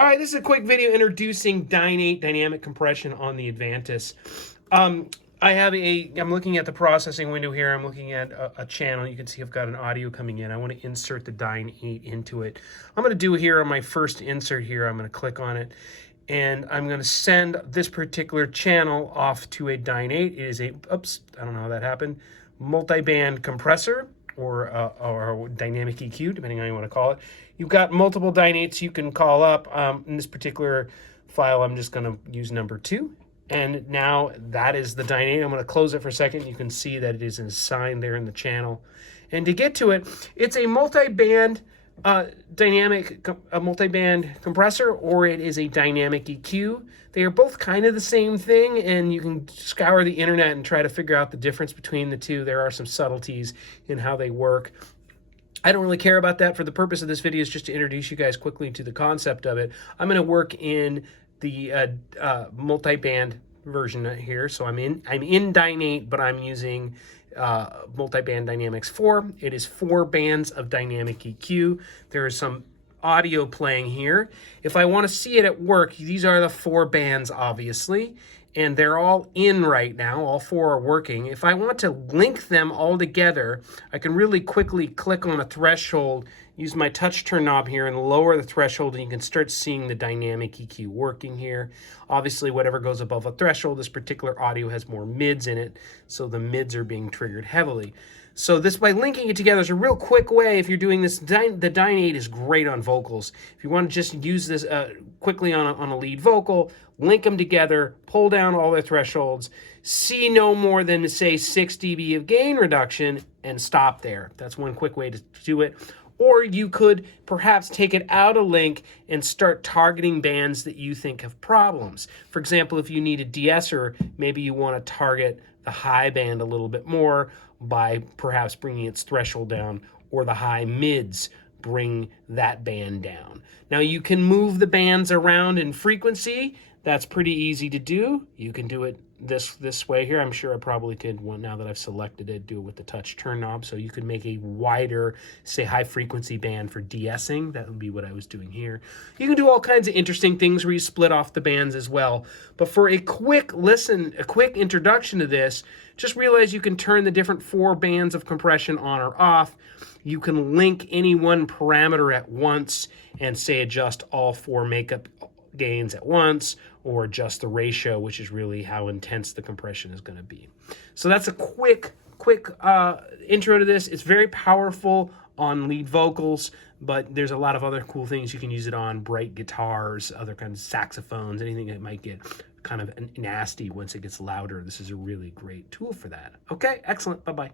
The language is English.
All right, this is a quick video introducing Dyne 8 dynamic compression on the Avantis. I'm looking at the processing window here. I'm looking at a channel. You can see I've got an audio coming in. I want to insert the Dyne 8 into it. I'm going to do here on my first insert here. I'm going to click on it, and I'm going to send this particular channel off to a Dyne 8. It is a, oops, I don't know how that happened, multiband compressor, or dynamic EQ, depending on how you want to call it. You've got multiple Dyne 8s you can call up. In this particular file, I'm just going to use number 2. And now that is the Dyne 8. I'm going to close it for a second. You can see that it is assigned there in the channel. And to get to it, it's a multi-band multi-band compressor, or it is a dynamic EQ. They are both kind of the same thing, and you can scour the internet and try to figure out the difference between the two. There are some subtleties in how they work. I don't really care about that. For the purpose of this video is just to introduce you guys quickly to the concept of it. I'm going to work in the multi-band version here. So I'm in Dyne 8, but I'm using Multiband Dynamics 4. It is 4 bands of dynamic EQ. There is some audio playing here. If I want to see it at work, these are the 4 bands, obviously, and they're all in right now. All 4 are working. If I want to link them all together, I can really quickly click on a threshold, use my touch turn knob here and lower the threshold, and you can start seeing the dynamic EQ working here. Obviously, whatever goes above a threshold, this particular audio has more mids in it, so the mids are being triggered heavily. So this, by linking it together, is a real quick way if you're doing this. The Dyne 8 is great on vocals. If you want to just use this quickly on a lead vocal, link them together, pull down all their thresholds, see no more than, say, 6 dB of gain reduction, and stop there. That's one quick way to do it. Or you could perhaps take it out of link and start targeting bands that you think have problems. For example, if you need a de-esser, maybe you want to target the high band a little bit more by perhaps bringing its threshold down, or the high mids, bring that band down. Now you can move the bands around in frequency. That's pretty easy to do. You can do it this way here. I'm sure I probably could, now that I've selected it, do it with the touch turn knob. So you could make a wider, say, high frequency band for de-essing. That would be what I was doing here. You can do all kinds of interesting things where you split off the bands as well. But for a quick listen, a quick introduction to this, just realize you can turn the different 4 bands of compression on or off. You can link any one parameter at once and, say, adjust all 4 makeup gains at once, or adjust the ratio, which is really how intense the compression is going to be. So that's a quick intro to this. It's very powerful on lead vocals, but there's a lot of other cool things you can use it on: bright guitars, other kinds of saxophones, anything that might get kind of nasty once it gets louder. This is a really great tool for that. Okay, excellent. Bye-bye.